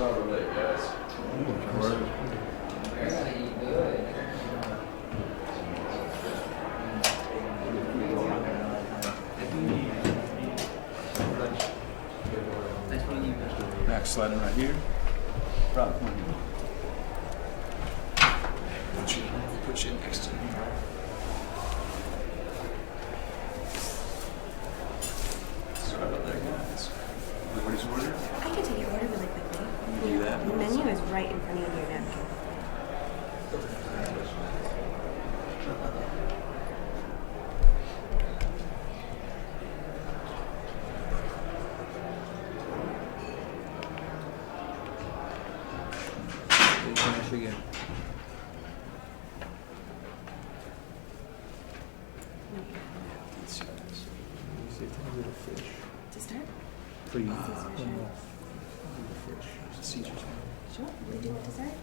saw the leg, guys. Really good. Back sliding right here. Front. Put you next to me. Sorry about that, guys. Everybody's order? I can take your order really quickly. You do that? The menu is right in front of your napkin. Finish again. Let's see what this is. To start? Please. Caesar's. Sure. We do want dessert?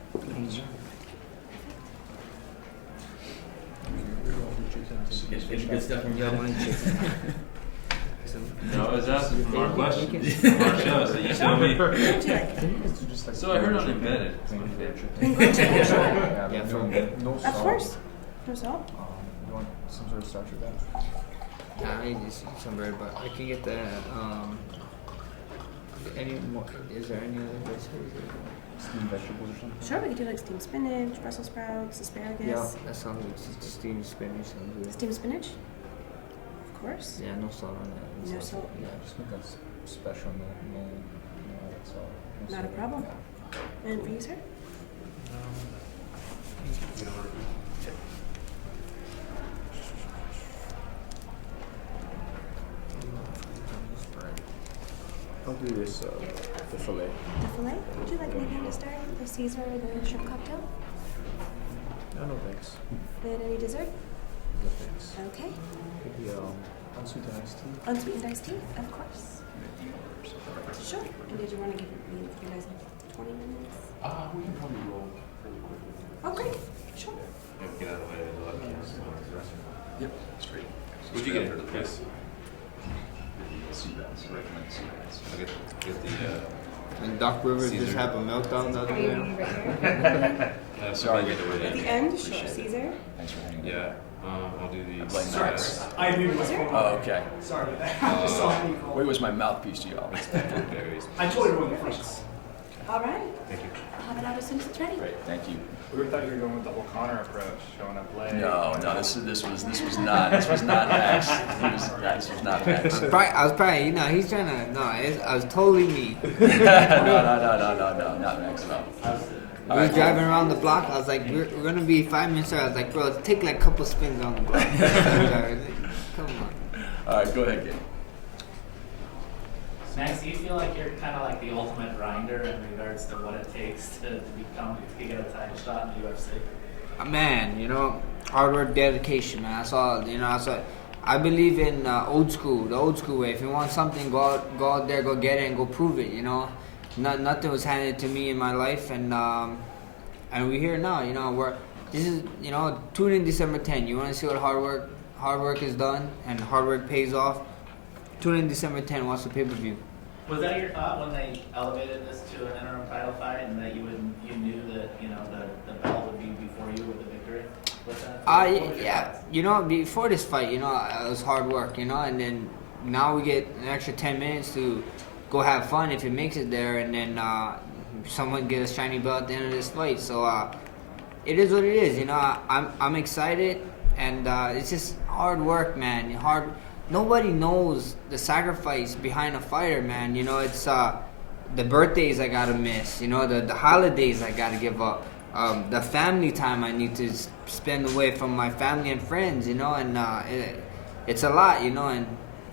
It's good stuff from your mind. No, is that our question? Our show, so you tell me. What would you like? So I heard on embedded. Yeah, from Of course. No salt? You want some sort of starch with that? I need just some bread, but I can get that. Any more? Is there any other recipes? Steamed vegetables or something? Sure, we could do like steamed spinach, Brussels sprouts, asparagus. Yeah, that sounds good. Steamed spinach sounds good. Steamed spinach? Of course. Yeah, no salt on that. No salt. Yeah. Just make that special, no added salt. No Not a salt. problem. Yeah. And for you, sir? I'll do this, the filet. The filet? Would you like anything to start? The Caesar or the shrimp cocktail? No, thanks. And any dessert? No, thanks. Okay. Maybe, unsweet iced tea. Unsweetened iced tea? Of course. Sure. And did you want to give me you guys like 20 minutes? We can probably roll fairly quickly. Oh, great. Sure. Get out of the way. Yep, straight. What'd you get for the price? Sea bass, recommend sea bass. I get the, And Doc Rivers just Caesar. have a meltdown the other Are you day. right here? Sorry, get get away. At the end, sure. Caesar. Thanks for hanging Yeah, I'll do the. Like nuts. I knew it was going Oh, okay. Sorry about that. I just saw it. Where was my mouthpiece to y'all? Berries. I told everyone the first. All right. Thank you. I'll have it out as soon as it's ready. Great, thank you. We thought you were going with the O'Connor approach, showing up late. No, this was not Max. This was not Max. I was probably, you know, he's trying to. No, I was totally me. No, not Max. No. We were driving around the block. I was like, we're gonna be 5 minutes early. I was like, bro, take like a couple spins on the block. Come on. All right, go ahead, Gabe. Max, do you feel like you're kind of like the ultimate grinder in regards to what it takes to get a title shot in the UFC? Man, you know, hard work, dedication, man. I believe in the old school way. If you want something, go out there, go get it, and go prove it. You know, nothing was handed to me in my life, and we're here now. You know, tune in December 10. You want to see what hard work is done, and hard work pays off. Tune in December 10. Watch the pay-per-view. Was that your thought when they elevated this to an interim title fight, and that you knew that the belt would be before you with the victory? With that? What was your Yeah. thoughts? You know, before this fight, you know, it was hard work. You know, and then now we get an extra 10 minutes to go have fun if it makes it there, and then someone get a shiny belt at the end of this fight. So it is what it is. You know, I'm excited, and it's just hard work, man. Nobody knows the sacrifice behind a fighter, man. You know, it's the birthdays I gotta miss. You know, the holidays I gotta give up. The family time I need to spend away from my family and friends. You know, and it's a lot. You know, and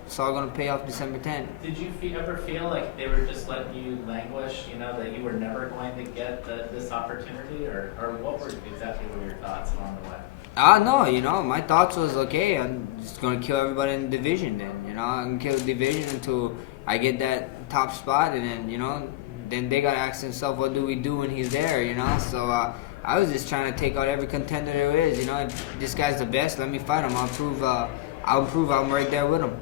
it's all gonna pay off December 10th. Did you ever feel like they were just letting you languish? You know, that you were never going to get this opportunity, or what were your thoughts along the way? No, you know, my thoughts was, okay, I'm just going to kill everybody in the division then, you know, I'm going to kill the division until I get that top spot, and then, you know, then they got to ask themselves, what do we do when he's there, you know, so I was just trying to take out every contender there is, you know, if this guy's the best, let me fight him, I'll prove I'm right there with him.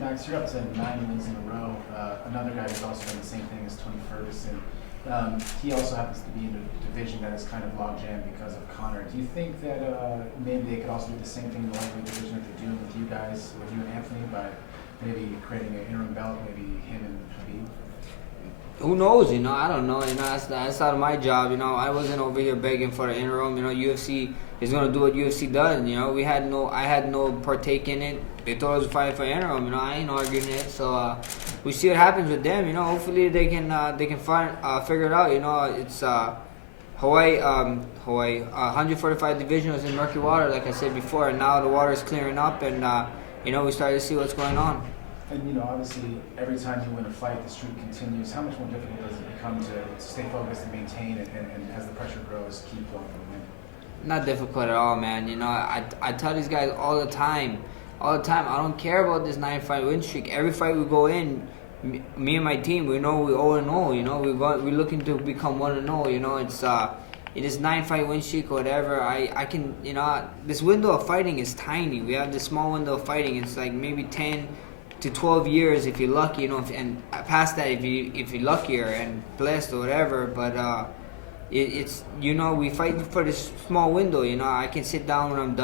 Max, you're up to 9 wins in a row. Another guy who's also done the same thing as Tony Ferguson. he also happens to be in a division that is kind of logjam because of Conor. Do you think that maybe they could also do the same thing in the lightweight division that they're doing with you guys, with you and Anthony, by maybe creating an interim belt, maybe him and Khabib? Who knows? You know, I don't know. You know, that's out of my job. You know, I wasn't over here begging for the interim. You know, UFC is gonna do what UFC does. You know, I had no partake in it. They told us to fight for interim. You know, I ain't arguing it. So we see what happens with them. You know, hopefully they can figure it out. You know, it's Hawaii 145 division was in murky water, like I said before, and now the water is clearing up, and you know, we started to see what's going on. And you know, obviously, every time you win a fight, the streak continues. How much more difficult does it become to stay focused and maintain, and as the pressure grows, keep going for the win? Not difficult at all, man. You know, I tell these guys all the time. I don't care about this 9-fight win streak. Every fight we go in, me and my team, we know we 0-0. You know, we're looking to become 1-0. You know, it's it is 9-fight win streak or whatever. I can, you know, this window of fighting is tiny. We have this small window of fighting. It's like maybe 10 to 12 years if you're lucky, you know, and past that if you're luckier and blessed or whatever. But it's, you know, we fight for this small window. You know, I can sit down when I'm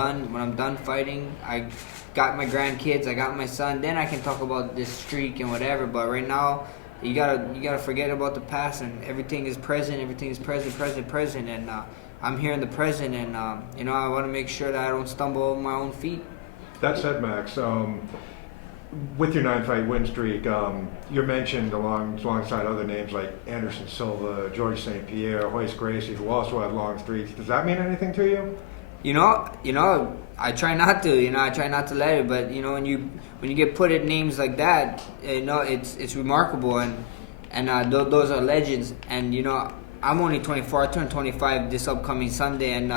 done fighting. I got my grandkids, I got my son. Then I can talk about this streak and whatever. But right now, you gotta forget about the past, and everything is present. Everything is present. And I'm here in the present, and you know, I want to make sure that I don't stumble over my own feet. That said, Max, with your 9-fight win streak, you're mentioned alongside other names like Anderson Silva, George St. Pierre, Royce Gracie, who also have long streaks. Does that mean anything to you? You know, I try not to. You know, I try not to let it. But you know, when you get put at names like that, you know, it's remarkable, and those are legends. And you know, I'm only 24. I turn 25 this upcoming Sunday, and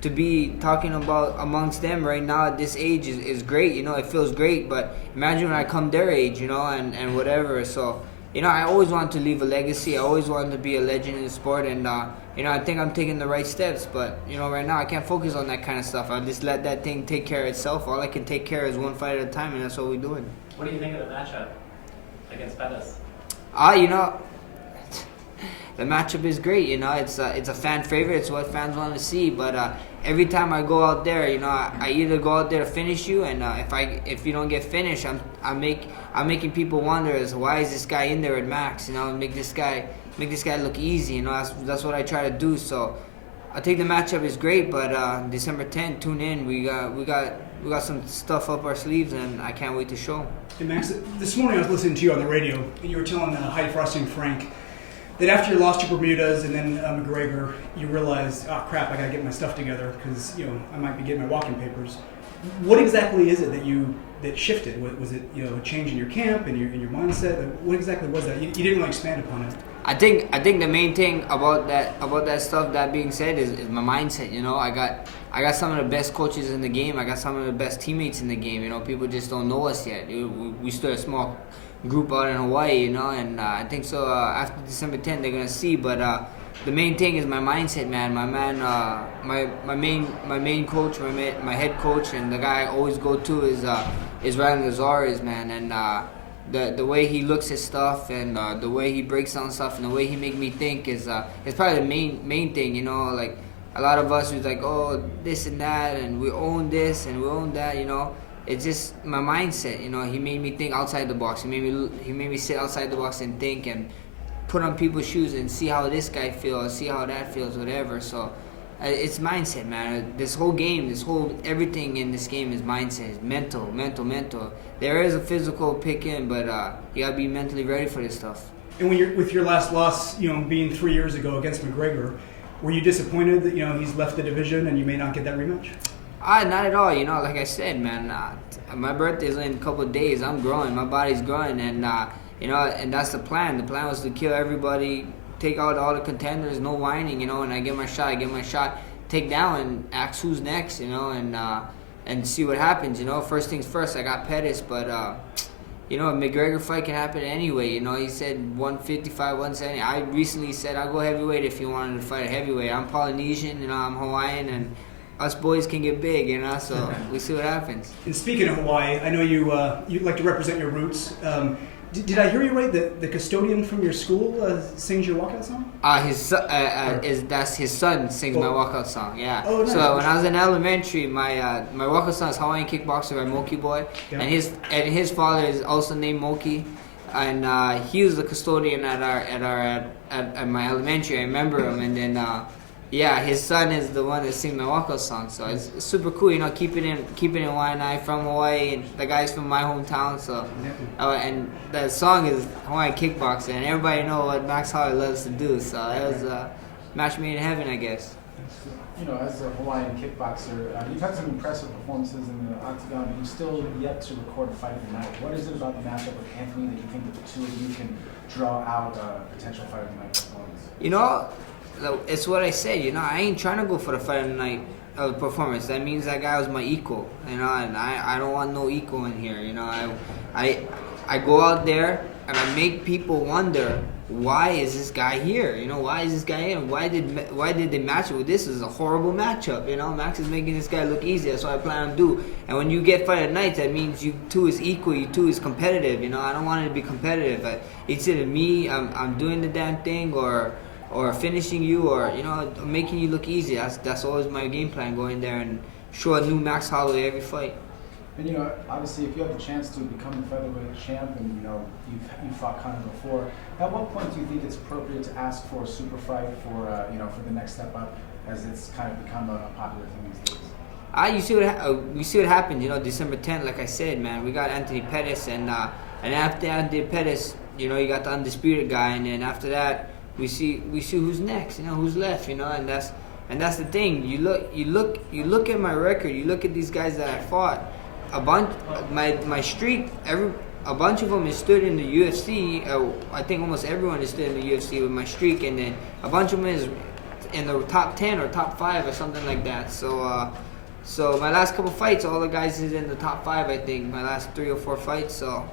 to be talking about amongst them right now at this age is great. You know, it feels great. But imagine when I come their age, you know, and whatever. So, you know, I always wanted to leave a legacy. I always wanted to be a legend in the sport, and you know, I think I'm taking the right steps. But you know, right now I can't focus on that kind of stuff. I just let that thing take care of itself. All I can take care of is one fight at a time, and that's what we're doing. What do you think of the matchup against Pettis? You know, the matchup is great. You know, it's a fan favorite. It's what fans want to see. But every time I go out there, you know, I either go out there to finish you, and if you don't get finished, I'm making people wonder as why is this guy in there at Max? You know, make this guy look easy. You know, that's what I try to do. So I think the matchup is great. But December 10th, tune in. We got some stuff up our sleeves, and I can't wait to show. Hey Max, this morning I was listening to you on the radio, and you were telling Heidi Frosty and Frank that after you lost to Bermudas and then McGregor, you realized, oh crap, I gotta get my stuff together because, you know, I might be getting my walking papers. What exactly is it that shifted? Was it, you know, a change in your camp and your mindset? What exactly was that? You didn't really expand upon it. I think the main thing about that stuff, that being said, is my mindset. You know, I got some of the best coaches in the game. I got some of the best teammates in the game. You know, people just don't know us yet. We still a small group out in Hawaii, you know, and I think so. After December 10th, they're gonna see. But the main thing is my mindset, man. My main coach, my head coach, and the guy I always go to is Ryan Lazares, man. And the way he looks at stuff, and the way he breaks down stuff, and the way he make me think is probably the main thing, you know. Like a lot of us was like, oh, this and that, and we own this and we own that, you know. It's just my mindset, you know. He made me think outside the box. He made me sit outside the box and think and put on people's shoes and see how this guy feels, see how that feels, whatever. So it's mindset, man. This whole game, everything in this game is mindset. It's mental. There is a physical pick in, but you gotta be mentally ready for this stuff. And with your last loss, you know, being 3 years ago against McGregor, were you disappointed that, you know, he's left the division and you may not get that rematch? Not at all. You know, like I said, man, my birthday's in a couple of days. I'm growing. My body's growing, and you know, and that's the plan. The plan was to kill everybody, take out all the contenders, no whining, you know. And I get my shot, take down, and ask who's next, you know, and see what happens. You know, first things first. I got Pettis, but you know, a McGregor fight can happen anyway. You know, he said 155, 170. I recently said I'll go heavyweight if you wanted to fight a heavyweight. I'm Polynesian, you know, I'm Hawaiian, and us boys can get big, you know, so we see what happens. And speaking of Hawaii, I know you like to represent your roots. Did I hear you right? The custodian from your school sings your walkout song? That's his son sings my walkout song. Yeah. Oh, nice. So when I was in elementary, my walkout song is Hawaiian Kickboxer by Moki Boy, Yeah. and his father is also named Moki, and he was the custodian at my elementary. I remember him, and then his son is the one that sings my walkout song. So it's super cool, keeping in Waianae from Hawaii, and the guy's from my hometown. So and the song is Hawaiian Kickboxer, and everybody know what Max Holloway loves to do. So it was a match made in heaven, I guess. As a Hawaiian kickboxer, you've had some impressive performances in the octagon, but you've still yet to record a fight of the night. What is it about the matchup with Anthony that you think that the two of you can draw out a potential fight of the night performance? It's what I said. I ain't trying to go for the fight of the night performance. That means that guy was my equal. And I don't want no equal in here. I go out there and I make people wonder, why is this guy here? Why is this guy in? Why did they match it with this? This is a horrible matchup. Max is making this guy look easy. That's what I plan on do. And when you get fight at night, that means you two is equal. You two is competitive. I don't want it to be competitive. It's either me, I'm doing the damn thing, or finishing you, or making you look easy. That's always my game plan. Go in there and show a new Max Holloway every fight. And obviously, if you have the chance to become the featherweight champ, and you've fought Conor before, at what point do you think it's appropriate to ask for a super fight for for the next step up, as it's kind of become a popular thing these days? We see what happens. December 10th, like I said, man, we got Anthony Pettis, and after Anthony Pettis, you got the undisputed guy, and then after that, we see who's next. Who's left. And that's the thing. You look at my record. You look at these guys that I fought. My streak. A bunch of them is stood in the UFC. I think almost everyone is stood in the UFC with my streak, and then a bunch of them is in the top 10 or top 5 or something like that. So my last couple fights, all the guys is in the top 5. I think my last 3 or 4 fights. So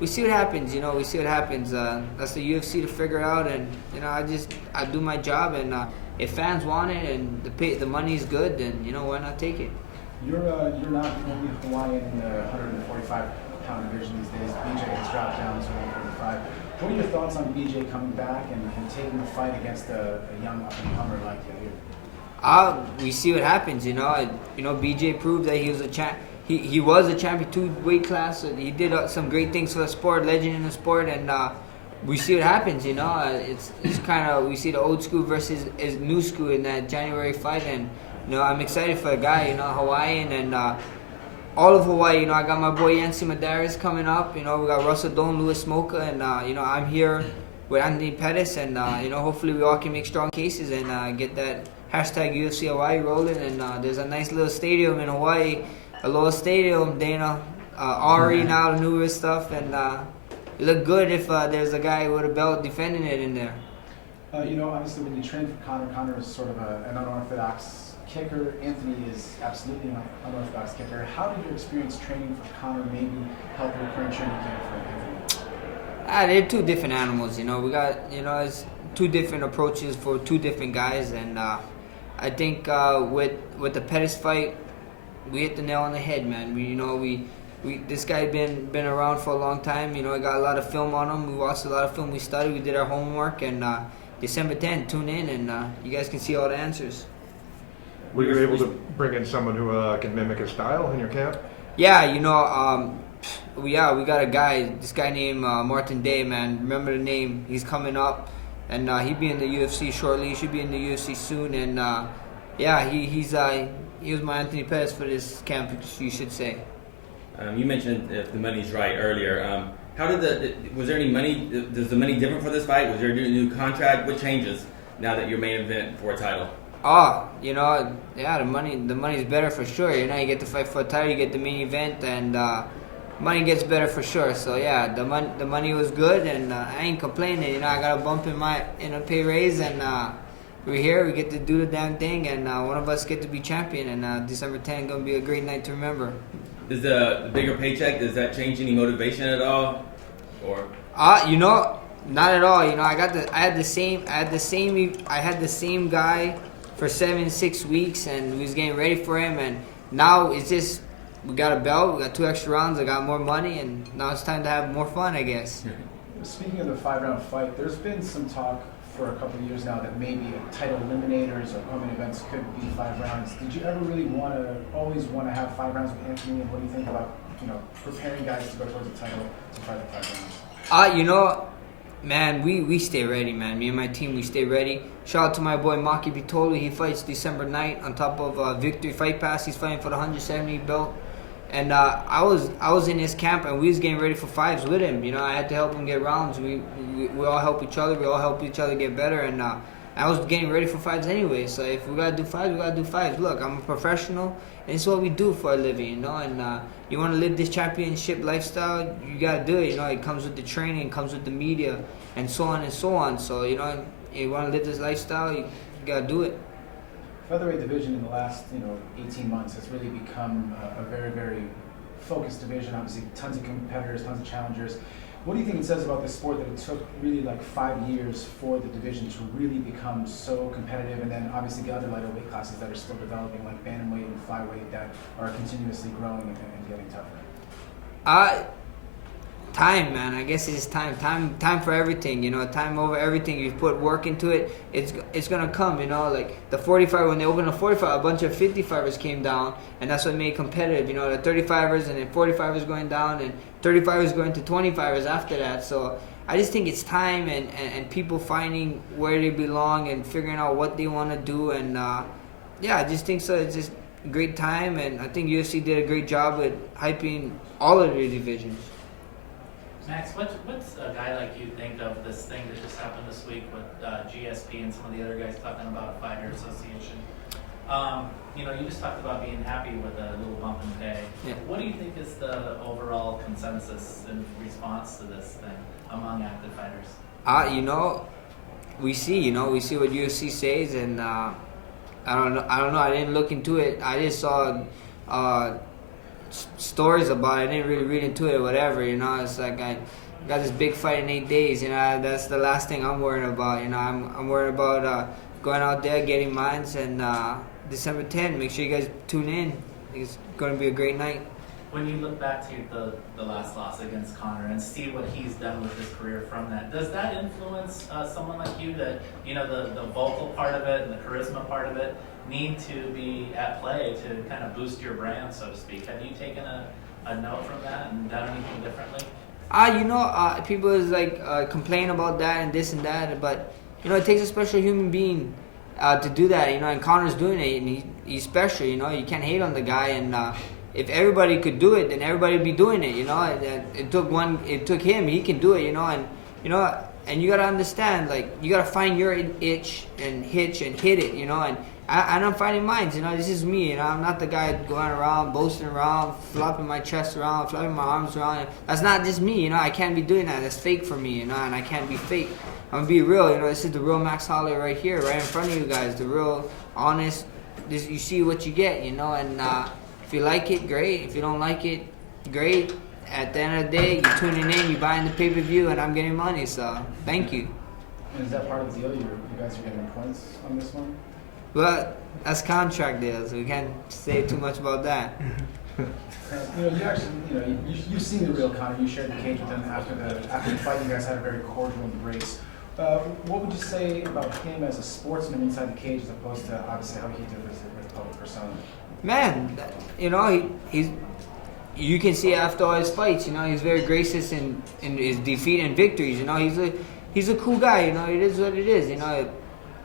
we see what happens. We see what happens. That's the UFC to figure out, and I do my job, and if fans want it and the money's good, then why not take it? You're not the only Hawaiian in the 145-pound division these days. BJ has dropped down to 145. What are your thoughts on BJ coming back and taking the fight against a young up-and-comer like you? We see what happens. BJ proved that he was a champ. He was a champion 2 weight class. So he did some great things for the sport, legend in the sport, and we see what happens. It's kind of, we see the old school versus new school in that January fight, and I'm excited for the guy. Hawaiian and all of Hawaii. I got my boy Yancy Madaris coming up. We got Russell Doan, Louis Smoka, and I'm here with Anthony Pettis, and hopefully we all can make strong cases and get that hashtag UFC Hawaii rolling. And there's a nice little stadium in Hawaii. A little stadium, Dana, Ari now, the newest stuff, and it look good if there's a guy with a belt defending it in there. Obviously when you train for Conor is sort of an unorthodox kicker. Anthony is absolutely an unorthodox kicker. How did your experience training for Conor maybe help your current training camp for Anthony? They're 2 different animals. We got, it's 2 different approaches for 2 different guys, and I think with the Pettis fight, we hit the nail on the head, man. We this guy been around for a long time. I got a lot of film on him. We watched a lot of film. We studied. We did our homework. And December 10th, tune in, and you guys can see all the answers. Were you able to bring in someone who can mimic his style in your camp? Yeah, we got a guy. This guy named Martin Day, man. Remember the name? He's coming up, and he'll be in the UFC shortly. He should be in the UFC soon, and he was my Anthony Pettis for this camp, you should say. You mentioned if the money's right earlier. How did was there any money? Does the money different for this fight? Was there a new contract? What changes now that you're main event for a title? The money's better for sure. You get to fight for a title, you get the main event, and money gets better for sure. So yeah, the money was good, and I ain't complaining. I got a bump in my pay raise, and we're here. We get to do the damn thing, and one of us get to be champion. And December 10th gonna be a great night to remember. Does the bigger paycheck, does that change any motivation at all, or? Not at all. I had the same guy for 7-6 weeks, and we was getting ready for him, and now it's just we got a belt, we got 2 extra rounds, I got more money, and now it's time to have more fun, I guess. Speaking of the 5-round fight, there's been some talk for a couple of years now that maybe title eliminators or co-main events could be 5 rounds. Did you ever really always want to have 5 rounds with Anthony? And what do you think about, preparing guys to go towards the title to fight the 5 rounds? Man, we stay ready, man. Me and my team, we stay ready. Shout out to my boy Maki Bitolu. He fights December 9th on top of Victory Fight Pass. He's fighting for the 170 belt. And I was in his camp, and we was getting ready for 5s with him. I had to help him get rounds. We all help each other. We all help each other get better. And I was getting ready for 5s anyway. So if we gotta do 5s, we gotta do 5s. Look, I'm a professional, and it's what we do for a living. And you want to live this championship lifestyle, you gotta do it. It comes with the training, it comes with the media, and so on and so on. So you want to live this lifestyle, you gotta do it. Featherweight division in the last 18 months has really become a very, very focused division. Obviously, tons of competitors, tons of challengers. What do you think it says about the sport that it took really like 5 years for the division to really become so competitive, and then obviously the other lighter weight classes that are still developing, like bantamweight and flyweight, that are continuously growing and getting tougher? Time, man. I guess it's time. Time for everything. Time over everything. You put work into it, it's gonna come. Like the 45, when they opened the 45, a bunch of 55ers came down, and that's what made it competitive. The 35ers and then 45ers going down, and 35ers going to 25ers after that. So I just think it's time and people finding where they belong and figuring out what they want to do. And I just think so. It's just a great time, and I think UFC did a great job with hyping all of their divisions. Max, what's a guy like you think of this thing that just happened this week with GSP and some of the other guys talking about a fighter association? You just talked about being happy with a little bump in pay. Yeah. What do you think is the overall consensus in response to this thing among active fighters? We see what UFC says, and I don't know. I didn't look into it. I just saw stories about it. I didn't really read into it or whatever. It's like I got this big fight in 8 days. That's the last thing I'm worried about. I'm worried about going out there, getting mines, and December 10th. Make sure you guys tune in. It's going to be a great night. When you look back to the last loss against Conor and see what he's done with his career from that, does that influence someone like you, that the vocal part of it and the charisma part of it need to be at play to kind of boost your brand, so to speak? Have you taken a note from that and done anything differently? People is complain about that and this and that, but it takes a special human being to do that. And Conor's doing it, and he's special. You can't hate on the guy, and if everybody could do it, then everybody would be doing it. It took him. He can do it. And you gotta understand, you gotta find your itch and hitch and hit it. And I'm finding mine. This is me. I'm not the guy going around, boasting around, flopping my chest around, flopping my arms around. That's not just me. I can't be doing that. That's fake for me. And I can't be fake. I'm gonna be real. This is the real Max Holloway right here, right in front of you guys. The real, honest. You see what you get. And if you like it, great. If you don't like it, great. At the end of the day, you're tuning in, you're buying the pay-per-view, and I'm getting money. So thank you. And is that part of the deal? You guys are getting points on this one? Well, that's contract deals. We can't say too much about that. You actually, you've seen the real Conor. You shared the cage with him after the fight. You guys had a very cordial embrace. What would you say about him as a sportsman inside the cage, as opposed to obviously how he did with the public persona? Man, he's. You can see after all his fights, he's very gracious in his defeat and victories. He's a cool guy. It is what it is.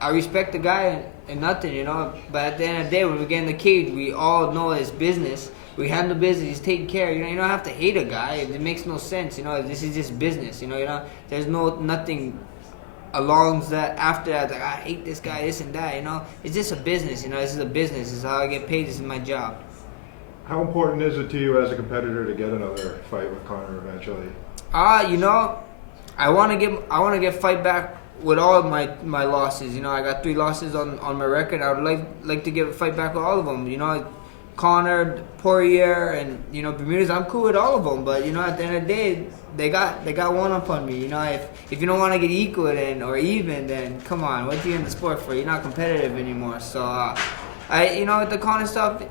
I respect the guy and nothing. But at the end of the day, when we get in the cage, we all know it's business. We handle business. He's taking care. You don't have to hate a guy. It makes no sense. This is just business. There's nothing along that after that. Like, I hate this guy, this and that. It's just a business. This is a business. This is how I get paid. This is my job. How important is it to you as a competitor to get another fight with Conor eventually? I want to get fight back with all of my losses. I got 3 losses on my record. I would like to get a fight back with all of them. Conor, Poirier, and Bermudez. I'm cool with all of them, but at the end of the day, they got one up on me. If you don't want to get equal or even, then come on, what are you in the sport for? You're not competitive anymore. So with the Conor stuff,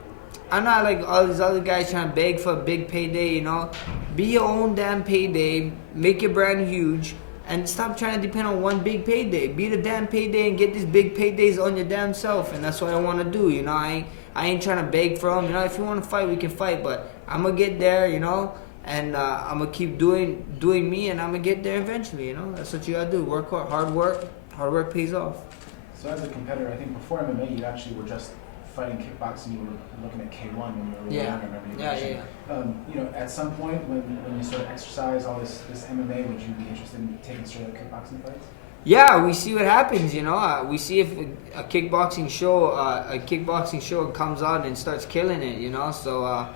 I'm not like all these other guys trying to beg for a big payday, you know. Be your own damn payday, make your brand huge, and stop trying to depend on one big payday. Be the damn payday and get these big paydays on your damn self, and that's what I want to do, you know. I ain't trying to beg for them, you know. If you want to fight, we can fight, but I'm gonna get there, you know, and I'm gonna keep doing me, and I'm gonna get there eventually, you know. That's what you gotta do. Work hard, hard work pays off. So as a competitor, I think before MMA, you actually were just fighting kickboxing. You were looking at K1 when you were really young. I remember you mentioned. You know, at some point when you sort of exercise all this MMA, would you be interested in taking straight up kickboxing fights? Yeah, we see what happens, you know. We see if a kickboxing show comes out and starts killing it, you know. So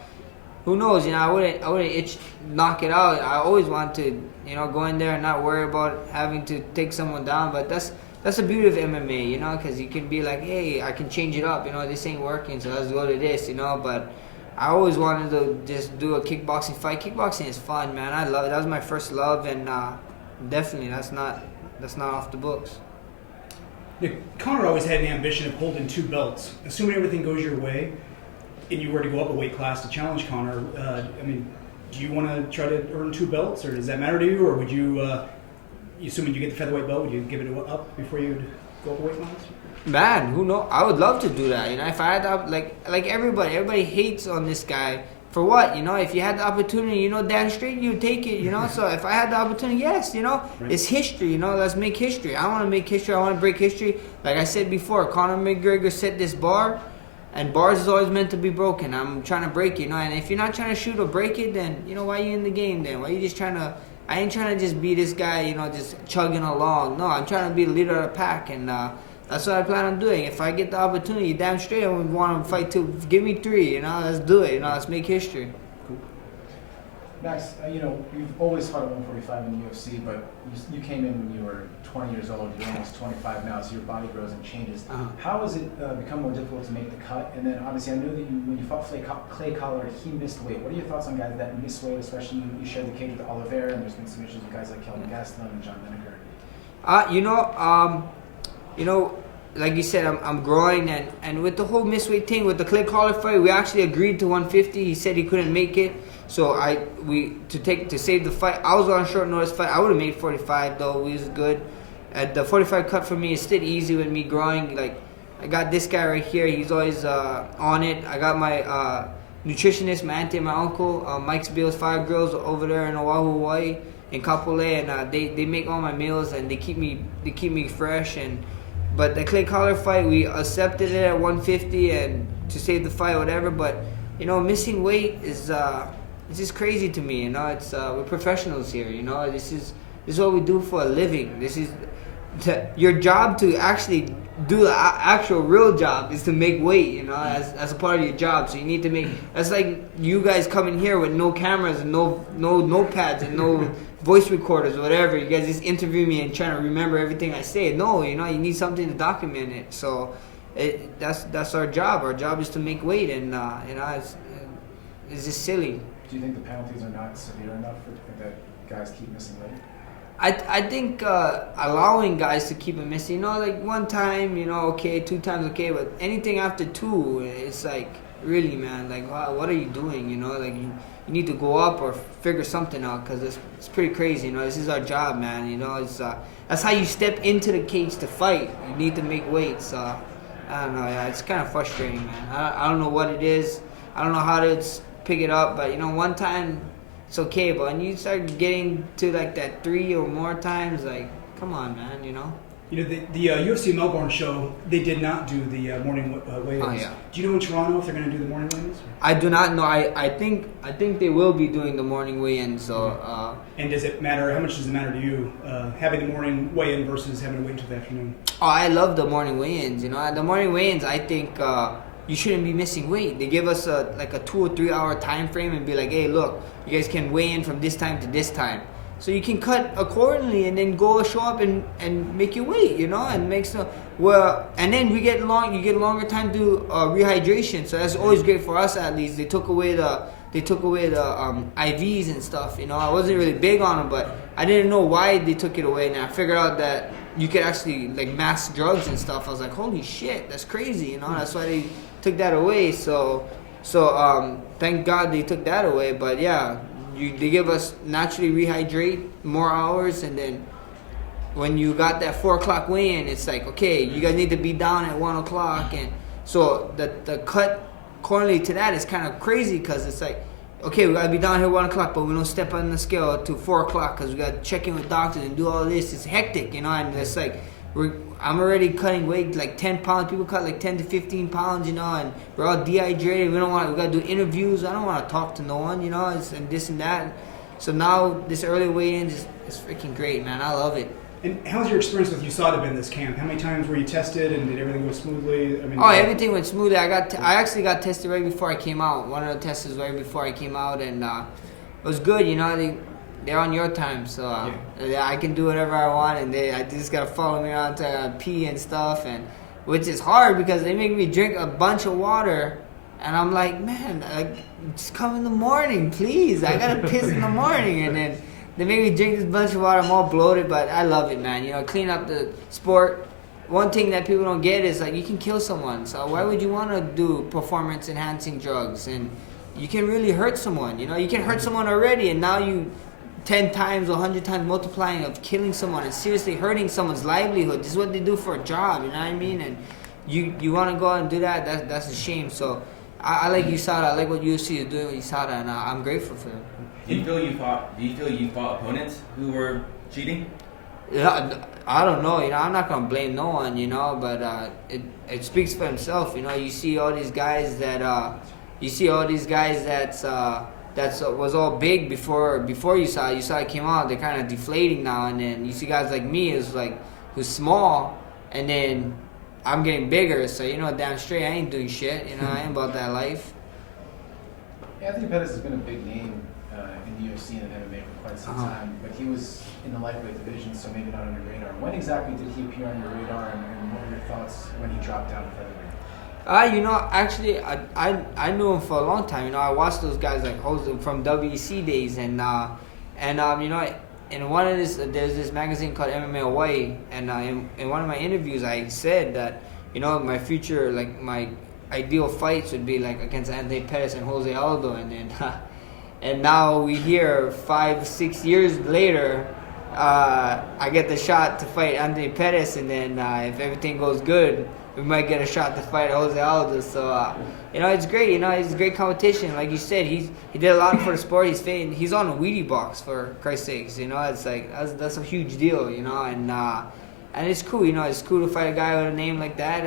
who knows? You know, I wouldn't knock it out. I always want to, you know, go in there and not worry about having to take someone down. But that's the beauty of MMA, you know, because you can be like, hey, I can change it up. You know, this ain't working, so let's go to this, you know. But I always wanted to just do a kickboxing fight. Kickboxing is fun, man. I love it. That was my first love, and definitely that's not off the books. Yeah, Conor always had the ambition of holding 2 belts. Assuming everything goes your way, and you were to go up a weight class to challenge Conor, I mean, do you want to try to earn 2 belts, or does that matter to you, or would you, assuming you get the featherweight belt, would you give it up before you go up a weight class? Man, who knows? I would love to do that. You know, if I had the, like everybody hates on this guy for what? You know, if you had the opportunity, you know, damn straight you would take it. You know, so if I had the opportunity, yes, you know, right. It's history. You know, let's make history. I want to make history. I want to break history. Like I said before, Conor McGregor set this bar, and bars is always meant to be broken. I'm trying to break it. You know, and if you're not trying to shoot or break it, then you know why you in the game? Then why you just trying to? I ain't trying to just be this guy, you know, just chugging along. No, I'm trying to be the leader of the pack, and that's what I plan on doing. If I get the opportunity, damn straight, I would want to fight 2. Give me 3, you know, let's do it. You know, let's make history. Cool. Max, you know, you've always fought at 145 in the UFC, but you came in when you were 20 years old. You're almost 25 now, so your body grows and changes. How has it become more difficult to make the cut? And then, obviously, I know that when you fought Clay Collard, he missed weight. What are your thoughts on guys that miss weight, especially you shared the cage with Oliveira, and there's been some issues with guys like Kelvin Gastelum and John Lineker? You know, like you said, I'm growing, and with the whole miss-weight thing, with the Clay Collard fight, we actually agreed to 150. He said he couldn't make it, so to save the fight, I was on short notice fight. I would have made 45 though. It was good. The 45 cut for me is still easy with me growing. Like I got this guy right here. He's always on it. I got my nutritionist, my auntie, and my uncle, Mike's Bill's Fire Grills over there in Oahu, Hawaii, in Kapolei, and they make all my meals and they keep me fresh. But the Clay Collard fight, we accepted it at 150 and to save the fight, whatever. But you know, missing weight is it's just crazy to me. You know, it's we're professionals here. You know, this is what we do for a living. This is your job to actually do the actual real job is to make weight. You know, as a part of your job. So you need to make. That's like you guys coming here with no cameras and no notepads and no voice recorders or whatever. You guys just interview me and trying to remember everything I say. No, you know, you need something to document it. So that's our job. Our job is to make weight, and you know, it's just silly. Do you think the penalties are not severe enough that guys keep missing weight? I think allowing guys to keep it missing, you know, like 1 time, you know, okay, 2 times, okay, but anything after 2, it's like, really, man, like, wow, what are you doing, you know, like, you need to go up or figure something out, because it's pretty crazy, you know, this is our job, man, you know, it's that's how you step into the cage to fight. You need to make weight, so, I don't know, yeah, it's kind of frustrating, man. I don't know what it is, I don't know how to pick it up, but, you know, 1 time, it's okay, but when you start getting to like that 3 or more times, like, come on, man, you know? You know, the UFC Melbourne show, they did not do the morning weigh-ins. Oh, yeah. Do you know in Toronto if they're going to do the morning weigh-ins? I do not know. I think they will be doing the morning weigh-in. So. And does it matter? How much does it matter to you having the morning weigh-in versus having to wait until the afternoon? Oh, I love the morning weigh-ins. You know, the morning weigh-ins, I think you shouldn't be missing weight. They give us a 2 or 3 hour time frame and be like, hey, look, you guys can weigh in from this time to this time. So you can cut accordingly and then go show up and make your weight, you know, and make some, well, and then you get longer time to do rehydration. So that's always great for us, at least. They took away the IVs and stuff, you know. I wasn't really big on them, but I didn't know why they took it away. And I figured out that you could actually like mask drugs and stuff. I was like, holy shit, that's crazy, you know. That's why they took that away. So So thank God they took that away. But yeah, they give us naturally rehydrate more hours, and then when you got that 4 o'clock weigh-in, it's like, okay, you guys need to be down at 1 o'clock, and so the cut correlated to that is kind of crazy because it's like, okay, we gotta be down here 1 o'clock, but we don't step on the scale to 4 o'clock because we gotta check in with doctors and do all this. It's hectic, you know, and it's like I'm already cutting weight like 10 pounds. People cut like 10 to 15 pounds, you know, and we're all dehydrated. We gotta do interviews. I don't want to talk to no one, you know, and this and that. So now this early weigh-in is freaking great, man. I love it. And how's your experience with USADA been this camp? How many times were you tested, and did everything go smoothly? I mean, everything went smoothly. I actually got tested right before I came out. One of the tests was right before I came out, and it was good. You know, they're on your time, so I can do whatever I want, and I just gotta follow me around to pee and stuff, and which is hard because they make me drink a bunch of water, and I'm like, man, just come in the morning, please. I gotta piss in the morning, and then they make me drink this bunch of water. I'm all bloated, but I love it, man. You know, clean up the sport. One thing that people don't get is like you can kill someone. So why would you want to do performance-enhancing drugs? And you can really hurt someone. You know, you can hurt someone already, and now you 10 times, 100 times multiplying of killing someone and seriously hurting someone's livelihood. This is what they do for a job. You know what I mean? And you want to go out and do that? That's a shame. So I like USADA. I like what UFC is doing with USADA, and I'm grateful for them. Do you feel you fought opponents who were cheating? Yeah, I don't know. You know, I'm not gonna blame no one. You know, but it speaks for himself. You know, you see all these guys that was all big before USADA came out. They're kind of deflating now, and then you see guys like me who's small, and then I'm getting bigger. So you know, damn straight, I ain't doing shit. You know, I ain't about that life. Anthony Pettis has been a big name in the UFC and in MMA for quite some time, but he was in the lightweight division, so maybe not on your radar. When exactly did he appear on your radar, and what were your thoughts when he dropped down to featherweight? You know, actually, I knew him for a long time. You know, I watched those guys like Jose from WEC days, and you know, in one of there's this magazine called MMA H.E.A.T, and in one of my interviews, I said that, you know, my future, like my ideal fights would be like against Anthony Pettis and Jose Aldo, and then and now we hear 5-6 years later, I get the shot to fight Anthony Pettis, and then if everything goes good, we might get a shot to fight Jose Aldo. So you know, it's great. You know, it's a great competition. Like you said, he did a lot for the sport. He's on a Wheatie box, for Christ's sakes. You know, it's like that's a huge deal. You know, and it's cool. You know, it's cool to fight a guy with a name like that,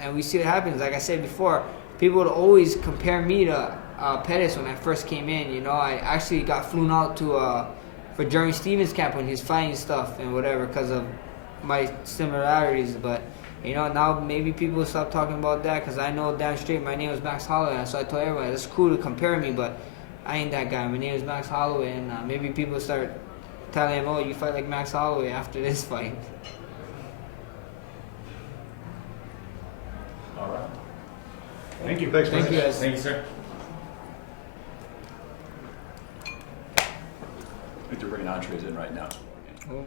and we see what happens. Like I said before, people would always compare me to Pettis when I first came in. You know, I actually got flown out to for Jeremy Stevens' camp when he's fighting stuff and whatever because of my similarities. But you know, now maybe people will stop talking about that because I know damn straight my name is Max Holloway. So I told everybody it's cool to compare me, but I ain't that guy. My name is Max Holloway, and maybe people start telling him, "Oh, you fight like Max Holloway after this fight." All right. Thank you. Thanks, Thank you, guys. Thank you, sir. I think they're bringing entrees in right now. Cool.